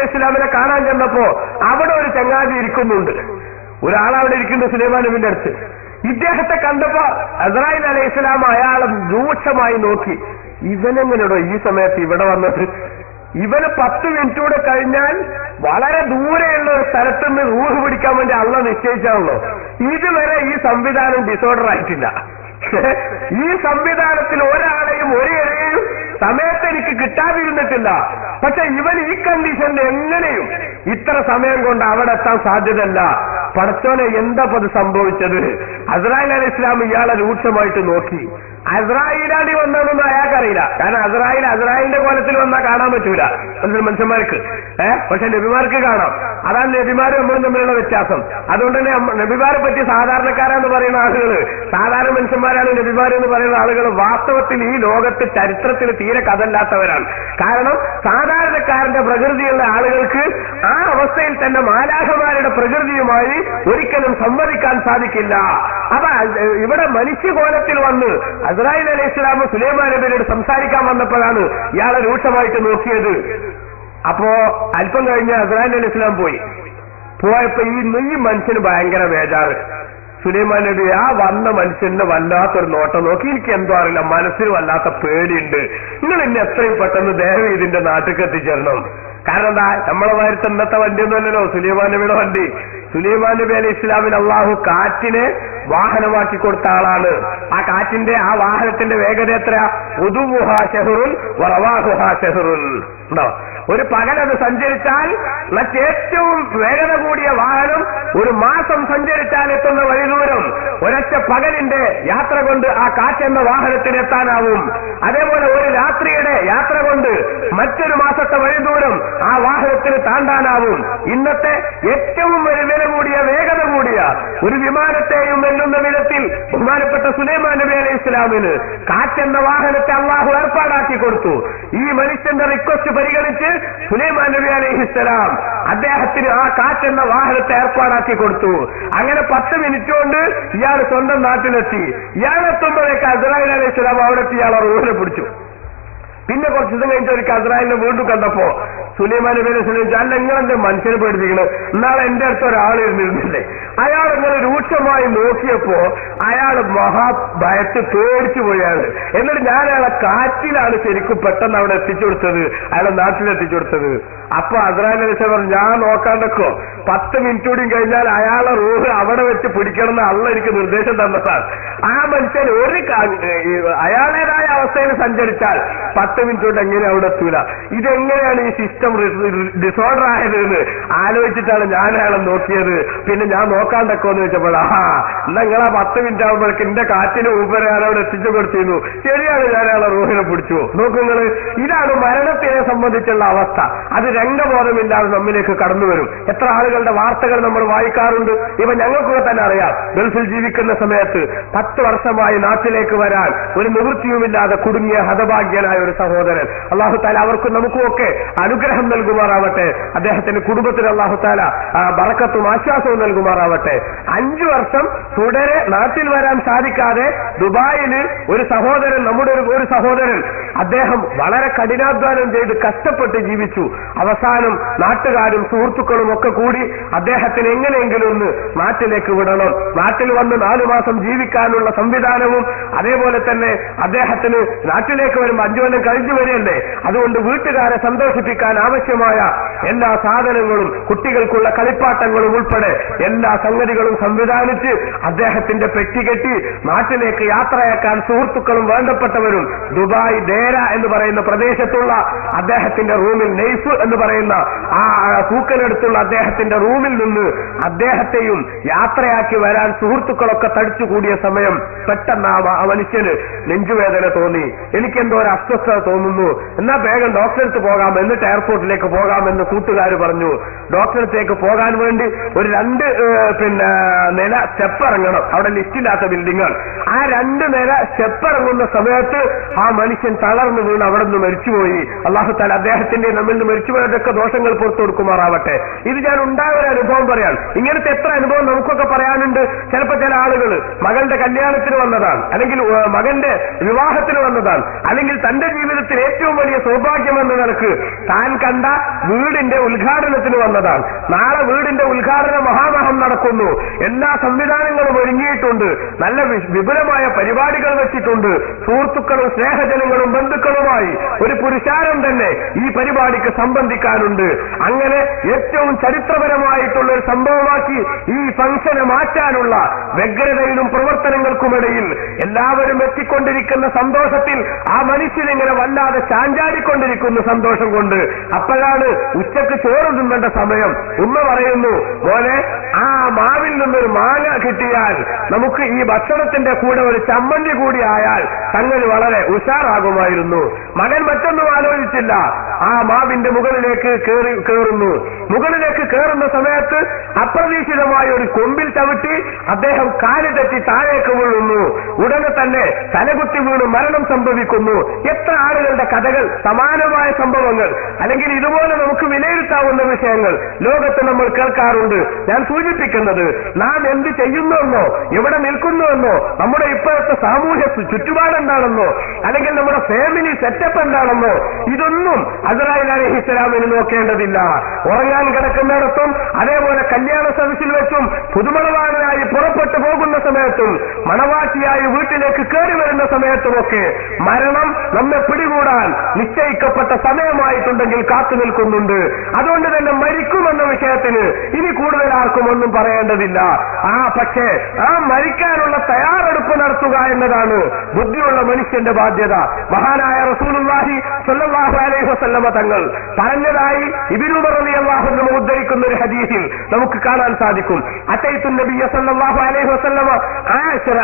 അലൈഹി ഇസ്ലാമിനെ കാണാൻ ചെന്നപ്പോ അവിടെ ഒരു ചങ്ങാതി ഇരിക്കുന്നുണ്ട്. ഒരാളവിടെ ഇരിക്കുന്നു സുലൈമാൻ നബിന്റെ അടുത്ത്. ഇദ്ദേഹത്തെ കണ്ടപ്പോ അസ്രായീൽ അലൈഹി ഇസ്ലാം അയാളെ രൂക്ഷമായി നോക്കി. ഇവനെങ്ങനെയോ ഈ സമയത്ത് ഇവിടെ വന്നത്? ഇവന് 10 മിനിറ്റ് കൂടെ കഴിഞ്ഞാൽ വളരെ ദൂരെയുള്ള ഒരു സ്ഥലത്ത് നിന്ന് റൂഹ് പിടിക്കാൻ വേണ്ടി അള്ളാഹ് നിശ്ചയിച്ചാണല്ലോ. ഇതുവരെ ഈ സംവിധാനം ഡിസോർഡർ ആയിട്ടില്ല. ഈ സംവിധാനത്തിൽ ഒരാളെയും ഒരു ഇഴയും സമയത്ത് എനിക്ക് കിട്ടാതിരുന്നിട്ടില്ല. പക്ഷെ ഇവൻ ഈ കണ്ടീഷനിൽ എങ്ങനെയും ഇത്ര സമയം കൊണ്ട് അവിടെ എത്താൻ സാധ്യതയല്ല. പടച്ചോനെ എന്താ അത് സംഭവിച്ചത്? അസ്രായീൽ അലൈഹി ഇസ്ലാം ഇയാളെ രൂക്ഷമായിട്ട് നോക്കി. അസ്രായീലാണ് വന്നതെന്ന് അയാൾക്കറിയില്ല. കാരണം അസ്രായീലിന്റെ കോലത്തിൽ വന്നാൽ കാണാൻ പറ്റൂല മനുഷ്യന്മാർക്ക്. പക്ഷെ നബിമാർക്ക് കാണാം. അതാണ് നബിമാരും നമ്മളും തമ്മിലുള്ള വ്യത്യാസം. അതുകൊണ്ട് തന്നെ നബിമാരെ പറ്റി സാധാരണക്കാരെന്ന് പറയുന്ന ആളുകൾ, സാധാരണ മനുഷ്യന്മാരാണ് നബിമാർ എന്ന് പറയുന്ന ആളുകൾ വാസ്തവത്തിൽ ഈ ലോകത്ത് ചരിത്രത്തിൽ തീരെ കഥല്ലാത്തവരാണ്. കാരണം സാധാരണക്കാരന്റെ പ്രകൃതിയുള്ള ആളുകൾക്ക് ആ അവസ്ഥയിൽ തന്നെ മാലാഖമാരുടെ പ്രകൃതിയുമായി ഒരിക്കലും സംവദിക്കാൻ സാധിക്കില്ല. അപ്പൊ ഇവിടെ മനുഷ്യകോലത്തിൽ വന്ന് അസ്രായീൽ അലൈഹി ഇസ്ലാം സുലൈമാൻ നബിയോട് സംസാരിക്കാൻ വന്നപ്പോഴാണ് ഇയാളെ രൂക്ഷമായിട്ട് നോക്കിയത്. അപ്പോ അല്പം കഴിഞ്ഞ് അസ്രായീൽ അലൈഹി ഇസ്ലാം പോയപ്പോ ഈ മനുഷ്യന് ഭയങ്കര ബേജാറ്. സുലൈമാൻ നബി ആ വന്ന മനുഷ്യന്റെ വല്ലാത്തൊരു നോട്ടം നോക്കി. എനിക്ക് എന്തോ അറിയില്ല, മനസ്സിന് വല്ലാത്ത പേടിയുണ്ട്. നിങ്ങൾ ഇന്നെ എത്രയും പെട്ടെന്ന് ദയവ് ഇതിന്റെ നാട്ടിലേക്ക് എത്തിച്ചേരണം. കാരണം എന്താ, നമ്മളെ മാതിരത്തെ ഇന്നത്തെ വണ്ടിയൊന്നുമല്ലല്ലോ സുലൈമാൻ നബിയുടെ വണ്ടി. സുലൈമാൻ നബി അലൈഹി ഇസ്ലാമിന് അള്ളാഹു കാറ്റിനെ വാഹനമാക്കി കൊടുത്ത ആളാണ്. ആ കാറ്റിന്റെ ആ വാഹനത്തിന്റെ വേഗത എത്രയാ? ഉദുവുഹാ ശഹറുൻ വറവാഹുഹാ ശഹറുൻ. ഉണ്ടോ? ഒരു പകലത് സഞ്ചരിച്ചാൽ മറ്റേറ്റവും വേഗത കൂടിയ വാഹനം ഒരു മാസം സഞ്ചരിച്ചാൽ എത്തുന്ന വഴിദൂരം ഒരൊറ്റ പകലിന്റെ യാത്ര കൊണ്ട് ആ കാറ്റെന്ന വാഹനത്തിന് എത്താനാവും. അതേപോലെ ഒരു രാത്രിയുടെ യാത്ര കൊണ്ട് മറ്റൊരു മാസത്തെ വഴിദൂരം ആ വാഹനത്തിന് താണ്ടാനാവും. ഇന്നത്തെ ഏറ്റവും വില കൂടിയ വേഗത കൂടിയ ഒരു വിമാനത്തെയും വെല്ലുന്ന വിധത്തിൽ ബഹുമാനപ്പെട്ട സുലൈമാൻ നബി അലൈഹി ഇസ്ലാമിന് കാറ്റെന്ന വാഹനത്തെ അള്ളാഹു ഏർപ്പാടാക്കി കൊടുത്തു. ഈ മനുഷ്യന്റെ റിക്വസ്റ്റ് പരിഗണിച്ച് സുലൈമാൻ നബി അലൈഹി ഇസ്ലാം അദ്ദേഹത്തിന് ആ കാറ്റെന്ന വാഹനത്തെ ഏർപ്പാടാക്കി കൊടുത്തു. അങ്ങനെ 10 മിനിറ്റ് കൊണ്ട് ഇയാൾ സ്വന്തം നാട്ടിലെത്തി. ഇയാളെത്തുമ്പോഴേക്ക് അസ്രായീൽ അലൈഹി ഇസ്ലാം അവിടെ എത്തി ഇയാളെ റൂഹിനെ പിടിച്ചു. പിന്നെ കുറച്ചു ദിവസം കഴിഞ്ഞിട്ട് ഒരു അസ്രായീലിനെ വീണ്ടും കണ്ടപ്പോ സുലൈമാൻ നബി അലൈഹി സ്വലാം അല്ല, നിങ്ങളെന്റെ മനുഷ്യനെ പേടിപ്പിക്കണം. ഇന്നാളെ എന്റെ അടുത്ത് ഒരാൾ ഇരുന്നിരുന്നില്ലേ, അയാൾ ഇങ്ങനെ രൂക്ഷമായി നോക്കിയപ്പോ അയാൾ മഹാഭയത്ത് പേടിച്ചു പോയാണ്. എന്നിട്ട് ഞാൻ അയാളെ കാറ്റിലാണ് ശരിക്കും പെട്ടെന്ന് അവിടെ എത്തിച്ചു കൊടുത്തത്, അയാളെ നാട്ടിലെത്തിച്ചു കൊടുത്തത്. അപ്പൊ അസ്രായീൽ അലൈഹി സ്വലാം പറഞ്ഞു, ഞാൻ നോക്കാണ്ടൊക്കെ 10 മിനിറ്റ് കൂടി കഴിഞ്ഞാൽ അയാളെ റൂഹ് അവിടെ വെച്ച് പിടിക്കണമെന്ന് അള്ള എനിക്ക് നിർദ്ദേശം തന്നതാണ്. ആ മനുഷ്യൻ അയാളേതായ അവസ്ഥയിൽ സഞ്ചരിച്ചാൽ 10 മിനിറ്റ് കൊണ്ട് എങ്ങനെ അവിടെ എത്തൂല. ഇതെങ്ങനെയാണ് ഈ സിസ്റ്റം ഡിസോർഡർ ആയത് എന്ന് ആലോചിച്ചിട്ടാണ് ഞാൻ അയാളെ നോക്കിയത്. പിന്നെ ഞാൻ നോക്കാണ്ടൊക്കെ എന്ന് വെച്ചപ്പോഴാ എന്നാ നിങ്ങളാ 10 മിനിറ്റ് ആകുമ്പോഴേക്ക് എന്റെ കാറ്റിന് ഊപ്പര ഞാനവിടെ എത്തിച്ചു കൊടുത്തിരുന്നു. ശരിയാണ്, ഞാൻ അയാളെ റൂഹിനെ പിടിച്ചു. നോക്കുങ്ങള്, ഇതാണ് മരണത്തിനെ സംബന്ധിച്ചുള്ള അവസ്ഥ. അത് രംഗബോധമില്ലാതെ നമ്മിലേക്ക് കടന്നു വരും. എത്ര ആളുകളുടെ വാർത്തകൾ നമ്മൾ വായിക്കാറുണ്ട്. ഇവ ഞങ്ങൾക്കൊക്കെ തന്നെ അറിയാം. ഗൾഫിൽ ജീവിക്കുന്ന സമയത്ത് 10 വർഷമായി നാട്ടിലേക്ക് വരാൻ ഒരു നിവൃത്തിയുമില്ലാതെ കുടുങ്ങിയ ഹതഭാഗ്യനായ ഒരു സഹോദരൻ. അള്ളാഹു താല അവർക്കും നമുക്കുമൊക്കെ അനുഗ്രഹം നൽകുമാറാവട്ടെ. അദ്ദേഹത്തിന്റെ കുടുംബത്തിന് അള്ളാഹു താല ബറക്കത്തും ആശ്വാസവും നൽകുമാറാവട്ടെ. 5 വർഷം തുടരെ നാട്ടിൽ വരാൻ സാധിക്കാതെ ദുബായിൽ ഒരു സഹോദരൻ, നമ്മുടെ ഒരു സഹോദരൻ, അദ്ദേഹം വളരെ കഠിനാധ്വാനം ചെയ്ത് കഷ്ടപ്പെട്ട് ജീവിച്ചു. അവസാനം നാട്ടുകാരും സുഹൃത്തുക്കളും ഒക്കെ കൂടി അദ്ദേഹത്തിന് എങ്ങനെയെങ്കിലും ഒന്ന് നാട്ടിലേക്ക് വിടണം, നാട്ടിൽ വന്ന് 4 മാസം ജീവിക്കാനുള്ള സംവിധാനവും അതേപോലെ തന്നെ അദ്ദേഹത്തിന് നാട്ടിലേക്ക് വരുമ്പോൾ 5 കൊല്ലം കഴിഞ്ഞു വരികയല്ലേ, അതുകൊണ്ട് വീട്ടുകാരെ സന്തോഷിപ്പിക്കാൻ ആവശ്യമായ എല്ലാ സാധനങ്ങളും കുട്ടികൾക്കുള്ള കളിപ്പാട്ടങ്ങളും ഉൾപ്പെടെ എല്ലാ സംഗതികളും സംവിധാനിച്ച് അദ്ദേഹത്തിന്റെ പെട്ടികെട്ടി നാട്ടിലേക്ക് യാത്രയാക്കാൻ സുഹൃത്തുക്കളും വേണ്ടപ്പെട്ടവരും ദുബായ് ദേര എന്ന് പറയുന്ന പ്രദേശത്തുള്ള അദ്ദേഹത്തിന്റെ റൂമിൽ, നെയ്ഫ് എന്ന് പറയുന്ന ആ പൂക്കലെടുത്തുള്ള അദ്ദേഹത്തിന്റെ റൂമിൽ നിന്ന് അദ്ദേഹത്തെയും യാത്രയാക്കി വരാൻ സുഹൃത്തുക്കളൊക്കെ തടിച്ചുകൂടിയ സമയം പെട്ടെന്ന് ആ മനുഷ്യന് നെഞ്ചുവേദന തോന്നി. എനിക്കെന്തോ ഒരു അസ്വസ്ഥത തോന്നുന്നു, എന്നാ വേഗം ഡോക്ടറെടുത്ത് പോകാം, എന്നിട്ട് എയർപോർട്ടിലേക്ക് പോകാമെന്ന് കൂട്ടുകാർ പറഞ്ഞു. ഡോക്ടറെടുത്തേക്ക് പോകാൻ വേണ്ടി ഒരു 2 നില സ്റ്റെപ്പ് ഇറങ്ങണം. അവിടെ ലിഫ്റ്റില്ലാത്ത ബിൽഡിങ്ങാണ്. ആ 2 നില സ്റ്റെപ്പ് ഇറങ്ങുന്ന സമയത്ത് ആ മനുഷ്യൻ തള തളർന്നു വീണ് അവിടെ നിന്ന് മരിച്ചുപോയി. അല്ലാഹു തആല അദ്ദേഹത്തിന്റെ നമ്മിൽ നിന്ന് മരിച്ചുപോയതൊക്കെ ദോഷങ്ങൾ പുറത്തു കൊടുക്കുമാറാവട്ടെ. ഇത് ഞാൻ ഉണ്ടായ ഒരു അനുഭവം പറയാൻ. ഇങ്ങനത്തെ എത്ര അനുഭവം നമുക്കൊക്കെ പറയാനുണ്ട്. ചിലപ്പോൾ ചില ആളുകൾ മകളുടെ കല്യാണത്തിന് വന്നതാണ്, അല്ലെങ്കിൽ മകന്റെ വിവാഹത്തിന് വന്നതാണ്, അല്ലെങ്കിൽ തന്റെ ജീവിതത്തിൽ ഏറ്റവും വലിയ സൗഭാഗ്യം എന്ന നിലക്ക് താൻ കണ്ട വീടിന്റെ ഉദ്ഘാടനത്തിന് വന്നതാണ്. നാളെ വീടിന്റെ ഉദ്ഘാടന മഹാമഹം നടക്കുന്നു. എല്ലാ സംവിധാനങ്ങളും ഒരുങ്ങിയിട്ടുണ്ട്. നല്ല വിപുലമായ പരിപാടികൾ വെച്ചിട്ടുണ്ട്. സുഹൃത്തുക്കളും സ്നേഹജനങ്ങളും ബന്ധുക്കളുമായി ഒരു പുരുഷാരം തന്നെ ഈ പരിപാടിക്ക് സംബന്ധിക്കാനുണ്ട്. അങ്ങനെ ഏറ്റവും ചരിത്രപരമായിട്ടുള്ള ഒരു സംഭവമാക്കി ഈ ഫംഗ്ഷനെ മാറ്റാനുള്ള വ്യഗ്രതയിലും പ്രവർത്തനങ്ങൾക്കുമിടയിൽ എല്ലാവരും എത്തിക്കൊണ്ടിരിക്കുന്ന സന്തോഷത്തിൽ ആ മനുഷ്യനിങ്ങനെ വല്ലാതെ ചാഞ്ചാടിക്കൊണ്ടിരിക്കുന്ന സന്തോഷം കൊണ്ട് അപ്പോഴാണ് ഉച്ചക്ക് ചോറ് തിന്നേണ്ട സമയം. ഉമ്മ പറയുന്നു, മോനെ ആ മാവിൽ നിന്നൊരു മാങ്ങ കിട്ടിയാൽ നമുക്ക് ഈ ഭക്ഷണത്തിന്റെ കൂടെ ഒരു ചമ്മന്തി കൂടി ആയാൽ സംഗതി വളരെ ഉഷാറാകുമായിരുന്നു. മകൻ മറ്റൊന്നും ആലോചിച്ചില്ല. ആ മാവിന്റെ മുകളിലേക്ക് കയറുന്നു. മുകളിലേക്ക് കയറുന്ന സമയത്ത് അപ്രതീക്ഷിതമായ ഒരു കൊമ്പിൽ ചവിട്ടി അദ്ദേഹം കാല് തെറ്റി താഴേക്ക് വീഴുന്നു. ഉടനെ തന്നെ തലകുത്തി വീണ് മരണം സംഭവിക്കുന്നു. എത്ര ആളുകളുടെ കഥകൾ, സമാനമായ സംഭവങ്ങൾ, അല്ലെങ്കിൽ ഇതുപോലെ നമുക്ക് വിലയിരുത്താവുന്ന വിഷയങ്ങൾ ലോകത്ത് നമ്മൾ കേൾക്കാറുണ്ട്. ഞാൻ സൂചിപ്പിക്കുന്നത്, നാം എന്ത് ചെയ്യുന്നുവെന്നോ എവിടെ നിൽക്കുന്നുവെന്നോ നമ്മുടെ ഇപ്പോഴത്തെ സാമൂഹ്യ ചുറ്റുപാടെന്താണെന്നോ അല്ലെങ്കിൽ നമ്മുടെ ഫാമിലി സെറ്റപ്പ് എന്താണെന്നോ ഇതൊന്നും അസ്രായീൽ അലൈഹിസ്സലാമിന് നോക്കേണ്ടതില്ല. ഉറങ്ങാൻ കിടക്കുന്നിടത്തും അതേപോലെ കല്യാണ സദസ്സിൽ വെച്ചും പുതുമണവാളനായി പുറപ്പെട്ടു പോകുന്ന സമയത്തും മണവാട്ടിയായി വീട്ടിലേക്ക് കയറി വരുന്ന സമയത്തുമൊക്കെ മരണം നമ്മെ പിടികൂടാൻ നിശ്ചയിക്കപ്പെട്ട സമയമായിട്ടുണ്ടെങ്കിൽ കാത്തു നിൽക്കുന്നുണ്ട്. അതുകൊണ്ട് തന്നെ മരിക്കുമെന്ന വിഷയത്തിന് ഇനി കൂടുതൽ ആർക്കും ഒന്നും പറയേണ്ടതില്ല. പക്ഷേ ആ മരിക്കാനുള്ള തയ്യാറെടുപ്പ് നടത്തുക എന്നതാണ് ബുദ്ധിയുള്ള മനുഷ്യന്റെ ബാധ്യത. മഹാനായ റസൂലുള്ളാഹി സ്വല്ലല്ലാഹു അലൈഹി വസല്ലമ തങ്ങൾ പറഞ്ഞതായി ഇബ്നു ഉമർ റളിയല്ലാഹു അൻഹു ഉദ്ധരിക്കുന്ന ഒരു ഹദീസിൽ നമുക്ക് കാണാൻ സാധിക്കും. അത്തൈതു നബിയ സ്വല്ലല്ലാഹു അലൈഹി വസല്ലമ ആശറ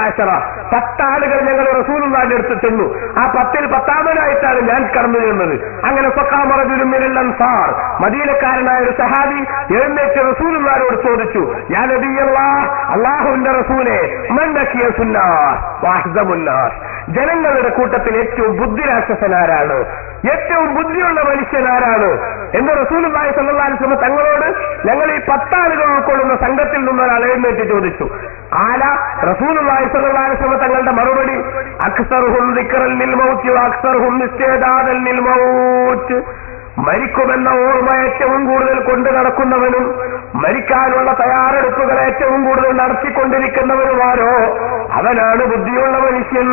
10 ആളുകൾ ഞങ്ങൾ റസൂലുള്ളാഹിന്റെ അടുത്ത് ചെന്നു. ആ 10ൽ 10ാമനായിട്ടാണ് ഞാൻ കടന്നു ചെന്നത്. അങ്ങനെ ഫഖാമ റജുലുൻ മിനൽ അൻസാർ, മദീനക്കാരനായ ഒരു സഹാബി എഴുന്നേറ്റ് റസൂലുള്ളാഹിയോട് ചോദിച്ചു, യാ നബിയല്ലാഹ്, അല്ലാഹുവിന്റെ റസൂലേ, മൻ നക്കിയ സുന്നാസ് വഅഹ്സമുന്നാസ്, ജനങ്ങളുടെ കൂട്ടത്തിൽ ഏറ്റവും ബുദ്ധിരാക്ഷസനാരാണ്, ഏറ്റവും ബുദ്ധിയുള്ള മനുഷ്യനാരാണ് എന്ന് റസൂലുള്ളാഹി സ്വല്ലല്ലാഹു അലൈഹി വസല്ലം തങ്ങളോട് ഞങ്ങൾ ഈ 10 ആളുകൾ ഉൾക്കൊള്ളുന്ന സംഘത്തിൽ നിന്നൊരാൾ എഴുന്നേറ്റ് ചോദിച്ചു. റസൂലുള്ളാഹി സ്വല്ലല്ലാഹു അലൈഹി വസല്ലം തങ്ങളുടെ മറുപടി, അക്സറുഹും ദിക്റൻ ലിൽ മൗത്ത് വഅക്സറുഹും ഇസ്തിഅദാദൻ ലിൽ മൗത്ത്, മരിക്കുമെന്ന ഓർമ്മ ഏറ്റവും കൂടുതൽ കൊണ്ടു നടക്കുന്നവനും മരിക്കാനുള്ള തയ്യാറെടുപ്പുകൾ ഏറ്റവും കൂടുതൽ നടത്തിക്കൊണ്ടിരിക്കുന്നവരുമാരോ അവനാണ് ബുദ്ധിയുള്ള മനുഷ്യൻ.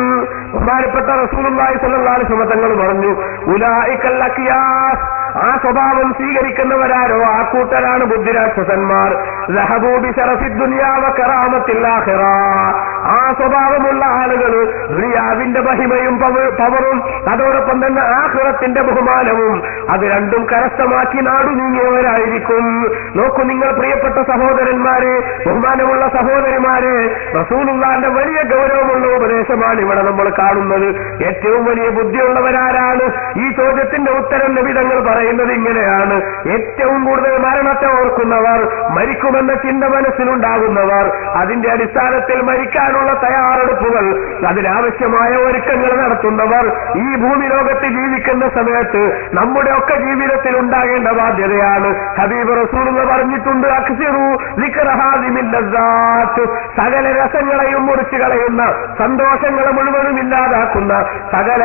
ബഹുമാനപ്പെട്ട റസൂലുള്ളാഹി സ്വല്ലല്ലാഹു അലൈഹി വസല്ലം തങ്ങൾ പറഞ്ഞു, ഉലൈകൽ അഖിയാസ്, ആ സ്വഭാവം സ്വീകരിക്കുന്നവരാരോ ആ കൂട്ടരാണ് ബുദ്ധിരാക്ഷസന്മാർ. ലഹബൂ ബിശറഫി ദുനിയാ വകറാമത്തിൽ ആഖിറ, ആ സ്വഭാവമുള്ള ആളുകൾ ദുനിയാവിന്റെ മഹിമയും പവറും അതോടൊപ്പം തന്നെ ആഖിറത്തിന്റെ ബഹുമാനവും അത് രണ്ടും കരസ്ഥമാക്കി നാടു നീങ്ങിയവരായിരിക്കും. നോക്കൂ നിങ്ങൾ പ്രിയപ്പെട്ട സഹോദരന്മാരെ, ബഹുമാനമുള്ള സഹോദരിമാരെ, റസൂലുള്ളാഹിന്റെ വലിയ ഗൗരവമുള്ള ഉപദേശമാണ് ഇവിടെ നമ്മൾ കാണുന്നത്. ഏറ്റവും വലിയ ബുദ്ധിയുള്ളവരാരാണ്? ഈ ചോദ്യത്തിന്റെ ഉത്തരം നബി തങ്ങൾ പറയുന്നത് ഇങ്ങനെയാണ്, ഏറ്റവും കൂടുതൽ മരണത്തെ ഓർക്കുന്നവർ, മരിക്കുമെന്ന ചിന്ത മനസ്സിലുണ്ടാകുന്നവർ, അതിന്റെ അടിസ്ഥാനത്തിൽ മരിക്കാനുള്ള തയ്യാറെടുപ്പുകൾ, അതിനാവശ്യമായ ഒരുക്കങ്ങൾ നടത്തുന്നവർ, ഈ ഭൂമി ലോകത്ത് ജീവിക്കുന്ന സമയത്ത് നമ്മുടെ ഒക്കെ ജീവിതത്തിൽ ഉണ്ടാകേണ്ട ബാധ്യതയാണ്. ഹബീബ് റസൂലുള്ളാഹി പറഞ്ഞിട്ടുണ്ട്, അക്സിറു ദിക്റ ഹാദിമിൽ ലസ്സാത്ത്, സകല രസങ്ങളെയും മുറിച്ചു കളയുന്ന, സന്തോഷങ്ങളെ മുഴുവനും ഇല്ലാതാക്കുന്ന, സകല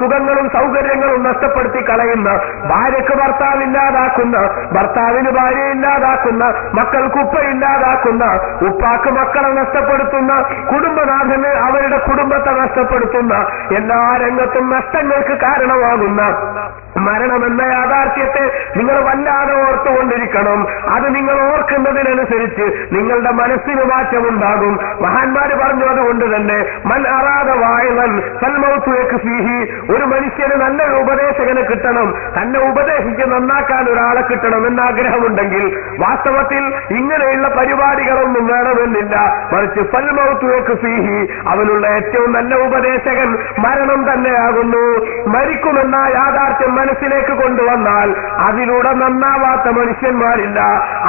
സുഖങ്ങളും സൗകര്യങ്ങളും നഷ്ടപ്പെടുത്തി കളയുന്ന, ഭാര്യക്ക് ഭർത്താവ് ഇല്ലാതാക്കുന്ന, ഭർത്താവിന് ഭാര്യ ഇല്ലാതാക്കുന്ന, മക്കൾക്ക് ഉപ്പ ഇല്ലാതാക്കുന്ന, ഉപ്പാക്ക് മക്കളെ നഷ്ടപ്പെടുത്തുന്ന, കുടുംബനാഥന് അവരുടെ കുടുംബത്തെ നഷ്ടപ്പെടുത്തുന്ന, എല്ലാ രംഗത്തും നഷ്ടങ്ങൾക്ക് കാരണമാകുന്ന മരണമെന്ന യാഥാർത്ഥ്യത്തെ നിങ്ങൾ വല്ലാതെ ഓർത്തുകൊണ്ടിരിക്കണം. അത് നിങ്ങൾ ഓർക്കുന്നതിനനുസരിച്ച് നിങ്ങളുടെ മനസ്സിന് മാറ്റമുണ്ടാകും. മഹാന്മാര് പറഞ്ഞു, അതുകൊണ്ട് തന്നെ മൻ അറാദ വാഇളൻ ഫൽമൗതു യക്ഫീഹി, ഒരു മനുഷ്യന് നല്ലൊരു ഉപദേശകനെ കിട്ടണം, തന്നെ ഉപദേശിച്ച് നന്നാക്കാൻ ഒരാളെ കിട്ടണം എന്ന ആഗ്രഹമുണ്ടെങ്കിൽ വാസ്തവത്തിൽ ഇങ്ങനെയുള്ള പരിപാടികളൊന്നും വേണമെന്നില്ല. മറിച്ച് ഫൽമൗതു യക്ഫീഹി, അവനുള്ള ഏറ്റവും നല്ല ഉപദേശകൻ മരണം തന്നെയാകുന്നു. മരിക്കുമെന്ന യാഥാർത്ഥ്യം മനസ്സിലേക്ക് കൊണ്ടുവന്നാൽ അതിലൂടെ നന്നാവാത്ത മനുഷ്യന്മാരില്ല.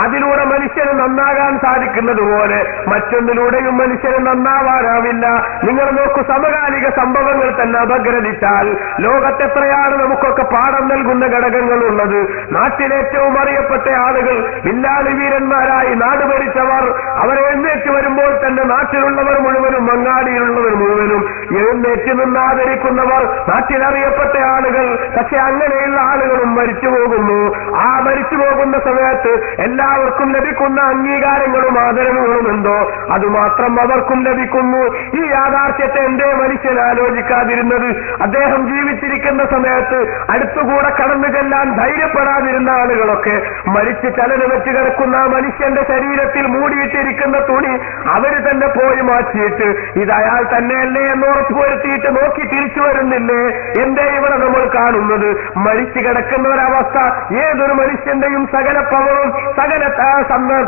അതിലൂടെ മനുഷ്യന് നന്നാകാൻ സാധിക്കുന്നത് പോലെ മറ്റൊന്നിലൂടെയും മനുഷ്യന് നന്നാവാനാവില്ല. നിങ്ങൾ നോക്കൂ, സമകാലിക സംഭവങ്ങൾ തന്നെ അപഗ്രഥിച്ചാൽ ലോകത്തെത്രയാണ് നമുക്കൊക്കെ പാഠം നൽകുന്ന ഘടകങ്ങളുള്ളത്. നാട്ടിലേറ്റവും അറിയപ്പെട്ട ആളുകൾ, വില്ലാളി വീരന്മാരായി നാട് ഭരിച്ചവർ, അവർ എഴുന്നേറ്റ് വരുമ്പോൾ തന്നെ നാട്ടിലുള്ളവർ മുഴുവനും അങ്ങാടിയിലുള്ളവർ മുഴുവനും എഴുന്നേറ്റ് നിന്ന് ആദരിക്കുന്നവർ, നാട്ടിലറിയപ്പെട്ട ആളുകൾ. പക്ഷെ അങ്ങനെയുള്ള ആളുകളും മരിച്ചു പോകുന്നു. ആ മരിച്ചു പോകുന്ന സമയത്ത് എല്ലാവർക്കും ലഭിക്കുന്ന അംഗീകാരങ്ങളും ആദരവുകളും എന്തോ അതുമാത്രം അവർക്കും ലഭിക്കുന്നു. ഈ യാഥാർത്ഥ്യത്തെ എന്തേ മനുഷ്യൻ ആലോചിക്കാതിരുന്നത്? അദ്ദേഹം ജീവിച്ചിരിക്കുന്ന സമയത്ത് അടുത്തുകൂടെ കടന്നു ചെല്ലാൻ ധൈര്യപ്പെടാതിരുന്ന ആളുകളൊക്കെ മരിച്ച് ചലനം വെച്ച് കിടക്കുന്ന മനുഷ്യന്റെ ശരീരത്തിൽ മൂടിയിട്ടിരിക്കുന്ന തുണി അവര് തന്നെ പോയി മാറ്റിയിട്ട് ഇത് അയാൾ തന്നെയല്ലേ എന്ന് ഉറപ്പുവരുത്തിയിട്ട് നോക്കി തിരിച്ചു വരുന്നില്ലേ? എന്തേ ഇവിടെ നമ്മൾ കാണുന്നത്? മരിച്ചു കിടക്കുന്ന ഒരവസ്ഥ ഏതൊരു മനുഷ്യന്റെയും സകല പവറും സകല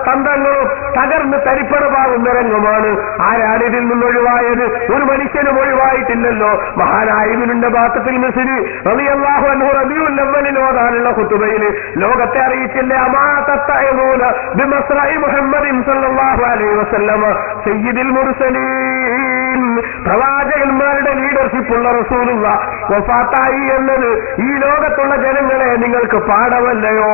തന്ത്രങ്ങളും തകർന്ന് തരിപ്പണമാകുന്ന രംഗമാണ്. ആരാണ് ഇതിൽ നിന്നൊഴിവായത്? ഒരു മനുഷ്യനും ഒഴിവായിട്ടില്ലല്ലോ. മഹാനായ ഇബ്നുന്റെ ബാത്തത്തിൽ മിസ്രി റളിയല്ലാഹു അൻഹു റബീഉൽ അവ്വലിൽ ഓതാനുള്ള ഖുതുബയിൽ ലോകത്തെ അറിയിച്ചില്ലേ, അമാ തത്തഅയൂന ബിമസ്റഇ മുഹമ്മദിൻ സല്ലല്ലാഹു അലൈഹി വസല്ലമ സയ്യിദുൽ മുർസലീൻ. പ്രവാചകന്മാരുടെ ലീഡർഷിപ്പുള്ള റസൂലുള്ള വഫാത്തായി എന്നത് ഈ ലോകത്തുള്ള ജനങ്ങളെ നിങ്ങൾക്ക് പാഠമല്ലയോ?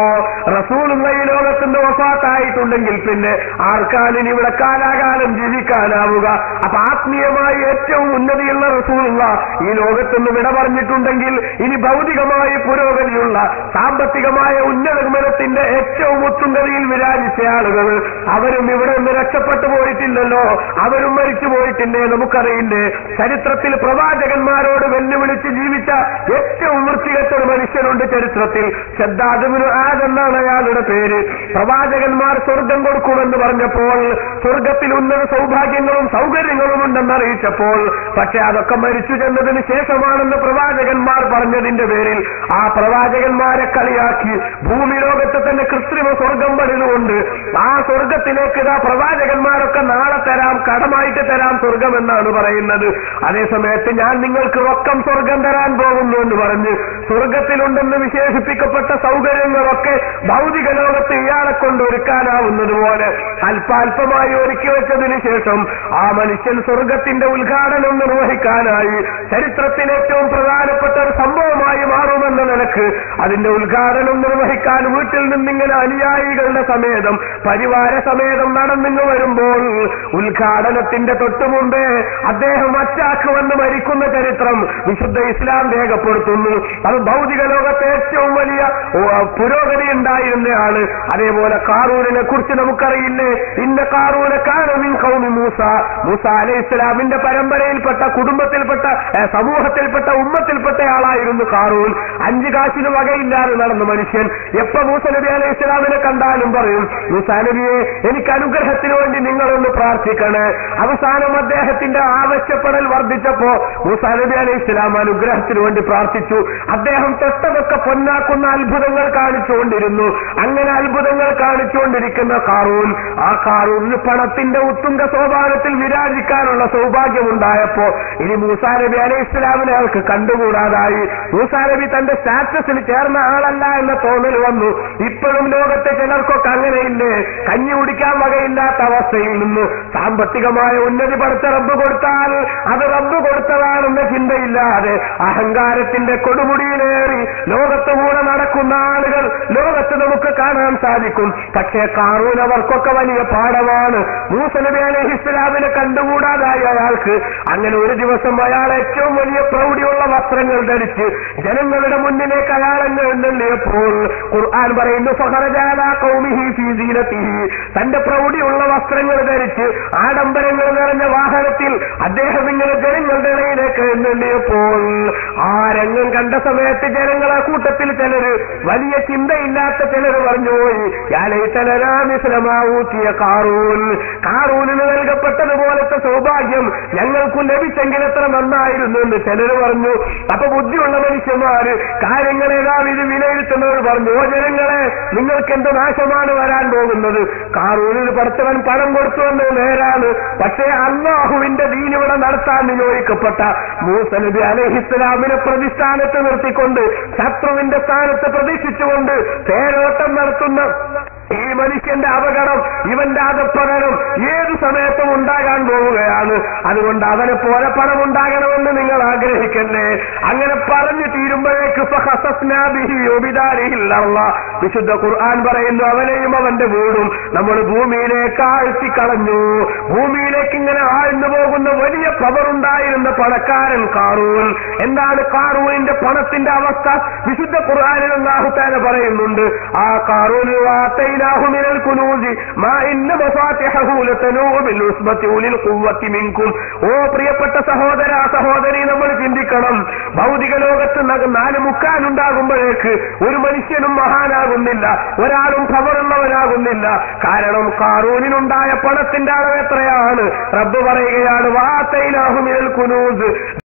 റസൂലുള്ള ഈ ലോകത്തിന്റെ വഫാത്തായിട്ടുണ്ടെങ്കിൽ പിന്നെ ആർക്കാണ് ഇനി ഇവിടെ കാലാകാലം ജീവിക്കാനാവുക? അപ്പൊ ആത്മീയമായി ഏറ്റവും ഉന്നതിയുള്ള റസൂലുള്ള ഈ ലോകത്തുനിന്ന് വിട പറഞ്ഞിട്ടുണ്ടെങ്കിൽ ഇനി ഭൗതികമായി പുരോഗതിയുള്ള സാമ്പത്തികമായ ഉന്നതഗമനത്തിന്റെ ഏറ്റവും ഉത്തുംഗതിയിൽ വിരാജിച്ച ആളുകൾ അവരും ഇവിടെ നിന്ന് രക്ഷപ്പെട്ടു പോയിട്ടില്ലല്ലോ. അവരും മരിച്ചു പോയിട്ടില്ലേ? നമുക്കറിയില്ലേ? ചരിത്രത്തിൽ പ്രവാചകന്മാരോട് വെല്ലുവിളിച്ച് ജീവിച്ച ഏറ്റവും വൃത്തികെട്ട ഒരു മനുഷ്യനുണ്ട് ചരിത്രത്തിൽ. ശദ്ദാദ് ഇബ്നു ആദ് എന്നാണ് അയാളുടെ പേര്. പ്രവാചകന്മാർ സ്വർഗം കൊടുക്കുമെന്ന് പറഞ്ഞപ്പോൾ, സ്വർഗത്തിൽ ഉന്നത സൗഭാഗ്യങ്ങളും സൗകര്യങ്ങളും ഉണ്ടെന്ന് അറിയിച്ചപ്പോൾ, പക്ഷെ അതൊക്കെ മരിച്ചു ചെന്നതിന് ശേഷമാണെന്ന് പ്രവാചകന്മാർ പറഞ്ഞതിന്റെ പേരിൽ ആ പ്രവാചകന്മാരെ കളിയാക്കി ഭൂമി ലോകത്ത് തന്നെ കൃത്രിമ സ്വർഗം പണിതുകൊണ്ട് ആ സ്വർഗത്തിലേക്ക് ഇതാ പ്രവാചകന്മാരൊക്കെ നാളെ തരാം, കടമായിട്ട് തരാം സ്വർഗം എന്നാണ് പറയുന്നത്. അതേസമയത്ത് ഞാൻ നിങ്ങൾക്ക് റൊക്കം സ്വർഗം തരാൻ പോകുന്നു എന്ന് പറഞ്ഞ് സ്വർഗത്തിലുണ്ടെന്ന് വിശേഷിപ്പിക്കപ്പെട്ട സൗകര്യങ്ങളൊക്കെ ഭൗതിക ലോകത്ത് ഇയാളെ കൊണ്ട് ഒരുക്കാനാവുന്നത് പോലെ അല്പാൽപമായി ഒരുക്കി വെച്ചതിന് ശേഷം ആ മനുഷ്യൻ സ്വർഗത്തിന്റെ ഉദ്ഘാടനം നിർവഹിക്കാനായി ചരിത്രത്തിൽ ഏറ്റവും പ്രധാനപ്പെട്ട ഒരു സംഭവമായി മാറുമെന്ന നിലക്ക് അതിന്റെ ഉദ്ഘാടനം നിർവഹിക്കാൻ വീട്ടിൽ നിന്നിങ്ങനെ അനുയായികളുടെ സമേതം പരിവാര സമേതം നടന്നിങ്ങ് വരുമ്പോൾ ഉദ്ഘാടനത്തിന്റെ തൊട്ടുമുമ്പേ അദ്ദേഹം അറ്റാക്ക് വന്ന് മരിക്കുന്ന ചരിത്രം വിശുദ്ധ ഇസ്ലാം രേഖപ്പെടുത്തുന്നു. അത് ഭൗതിക ലോകത്തെ ഏറ്റവും വലിയ പുരോഗതി ഉണ്ടായിരുന്നയാള്. അതേപോലെ കാറൂനിനെ കുറിച്ച് നമുക്കറിയില്ലേ? ഇന്ന കാറൂന കാന മിൻ ഖൗമി മൂസ. മൂസ അലൈഹി ഇസ്ലാമിന്റെ പരമ്പരയിൽപ്പെട്ട കുടുംബത്തിൽപ്പെട്ട സമൂഹത്തിൽപ്പെട്ട ഉമ്മത്തിൽപ്പെട്ട ആളായിരുന്നു കാറൂൻ. 5 കാശിന് വകയില്ലാതെ നടന്ന മനുഷ്യൻ. എപ്പോ മൂസ നബി അലൈഹി ഇസ്ലാമിനെ കണ്ടാലും പറയും, മൂസാ നബിയെ എനിക്ക് അനുഗ്രഹത്തിന് വേണ്ടി നിങ്ങളൊന്ന് പ്രാർത്ഥിക്കണേ. അവസാനം അദ്ദേഹത്തിന്റെ ആവശ്യപ്പെടൽ വർദ്ധിച്ചപ്പോ മൂസാ നബി അലൈഹി ഇസ്ലാം അനുഗ്രഹത്തിന് വേണ്ടി പ്രാർത്ഥിച്ചു. അദ്ദേഹം തൊട്ടതൊക്കെ പൊന്നാക്കുന്ന അത്ഭുതങ്ങൾ കാണിച്ചുകൊണ്ടിരുന്നു. അങ്ങനെ അത്ഭുതങ്ങൾ കാണിച്ചുകൊണ്ടിരിക്കുന്ന കാറൂൻ, ആ കാറൂന് പണത്തിന്റെ ഉത്തുംഗ സോപാനത്തിൽ വിരാജിക്കാനുള്ള സൗഭാഗ്യമുണ്ടായപ്പോ ഇനി മൂസാ നബി അലൈഹി ഇസ്ലാമിനെ അയാൾക്ക് കണ്ടുകൂടാതായി. മൂസാ നബി തന്റെ സ്റ്റാറ്റസിൽ ചേർന്ന ആളല്ല എന്ന തോന്നൽ വന്നു. ഇപ്പോഴും ലോകത്തെ ചിലർക്കൊക്കെ അങ്ങനെയില്ലേ? കഞ്ഞി കുടിക്കാൻ വകയില്ലാത്ത അവസ്ഥയിൽ നിന്ന് സാമ്പത്തികമായ ഉന്നതി പഠിച്ച റബ്ബ് കൊടുത്താൽ അത് റബ്ബ് കൊടുത്തതാണെന്ന ചിന്തയില്ലാതെ അഹങ്കാരത്തിന്റെ കൊടുമുടിയിലേറി ലോകത്തുകൂടെ നടക്കുന്ന ആളുകൾ ലോകത്ത് നമുക്ക് കാണാൻ സാധിക്കും. പക്ഷേ കാറൂൻ അവർക്കൊക്കെ വലിയ പാഠമാണ്. മൂസ നബി അലൈഹി ഇസ്ലാമിനെ കണ്ടുകൂടാതായ അയാൾക്ക് അങ്ങനെ ഒരു ദിവസം അയാൾ ഏറ്റവും വലിയ പ്രൗഢിയുള്ള വസ്ത്രങ്ങൾ ധരിച്ച് ജനങ്ങളുടെ മുന്നിലേക്ക് അയാളെന്ന് എഴുന്നള്ളിയപ്പോൾ ഖുർആൻ പറയുന്നു, ഫഖറജ അലാ ഖൗമിഹി ഫീ സീനതിഹി. തന്റെ പ്രൗഢിയുള്ള വസ്ത്രങ്ങൾ ധരിച്ച് ആഡംബരങ്ങൾ നിറഞ്ഞ വാഹനത്തിൽ അദ്ദേഹം ഇങ്ങനെ ജനങ്ങളുടെ ഇടയിലേക്ക് എഴുന്നള്ളിയപ്പോൾ ആ രംഗം കണ്ട സമയത്ത് ജനങ്ങളെ കൂട്ടത്തിൽ ചിലര്, വലിയ ചിന്തയില്ലാത്ത ചിലർ പറഞ്ഞുപോയി, കാറൂനിന് നൽകപ്പെട്ടതുപോലത്തെ സൗഭാഗ്യം ഞങ്ങൾക്കും ലഭിച്ചെങ്കിൽ എത്ര നന്നായിരുന്നു എന്ന് ചിലർ പറഞ്ഞു. അപ്പൊ ബുദ്ധിയുള്ള മനുഷ്യന്മാര് കാര്യങ്ങളേതാവും ഇത് വിലയിരുത്തുന്നവർ പറഞ്ഞു, ഓ ജനങ്ങളെ, നിങ്ങൾക്ക് എന്ത് നാശമാണ് വരാൻ പോകുന്നത്? കാറൂനിന് പഠിച്ചവൻ പണം കൊടുത്തുവെന്ന് നേരാണ്. പക്ഷേ അല്ലാഹുവിന്റെ ദീൻ ഇവിടെ നടത്താൻ നിയോഗിക്കപ്പെട്ട മൂസ നബി അലൈഹി ഇസ്ലാമിനെ പ്രതിസ്ഥാനത്ത് നിർത്തി പ്രതീക്ഷിച്ചുകൊണ്ട്, ശത്രുവിന്റെ സ്ഥാനത്ത് പ്രതീക്ഷിച്ചുകൊണ്ട് തേരോട്ടം നടത്തുന്ന ഈ മനുഷ്യന്റെ അപകടം, ഇവന്റെ അധപ്പതനം ഏതു സമയത്തും ഉണ്ടാകാൻ പോവുകയാണ്. അതുകൊണ്ട് അവനെ പോലെ പണം ഉണ്ടാകണമെന്ന് നിങ്ങൾ ആഗ്രഹിക്കല്ലേ. അങ്ങനെ പറഞ്ഞു തീരുമ്പോഴേക്ക് വിശുദ്ധ ഖുർആൻ പറയുന്നു, അവനെയും അവന്റെ വീടും നമ്മൾ ഭൂമിയിലേക്ക് ആഴ്ത്തിക്കളഞ്ഞു. ഭൂമിയിലേക്ക് ഇങ്ങനെ ആഴ്ന്നു പോകുന്ന വലിയ പവർ ഉണ്ടായിരുന്ന പണക്കാരൻ ഖാറൂൻ. എന്താണ് ഖാറൂനിന്റെ പണത്തിന്റെ അവസ്ഥ? വിശുദ്ധ ഖുർആനിൽ അല്ലാഹു തആല പറയുന്നുണ്ട്, ആ ഖാറൂൻ മിനൽ കുനൂസി മാ ഇന്ന മഫാത്തിഹു ലതനൂഉ ബിൽ ഉസ്ബത്തി ഉലിൽ ഖുവ്വത്തി മിൻകും. ഓ പ്രിയപ്പെട്ട സഹോദര സഹോദരി, നമ്മൾ ചിന്തിക്കണം, ഭൗതിക ലോകത്ത് 4 മുക്കാലുണ്ടാകുമ്പോഴേക്ക് ഒരു മനുഷ്യനും മഹാനാകുന്നില്ല, ഒരാളും പവറുള്ളവനാകുന്നില്ല. കാരണം ഖാറൂനിനുണ്ടായ പണത്തിന്റെ അളവ് എത്രയാണ്? റബ്ബ് പറയുകയാണ്, വാതൈനാഹു മിനൽ കുനൂസ്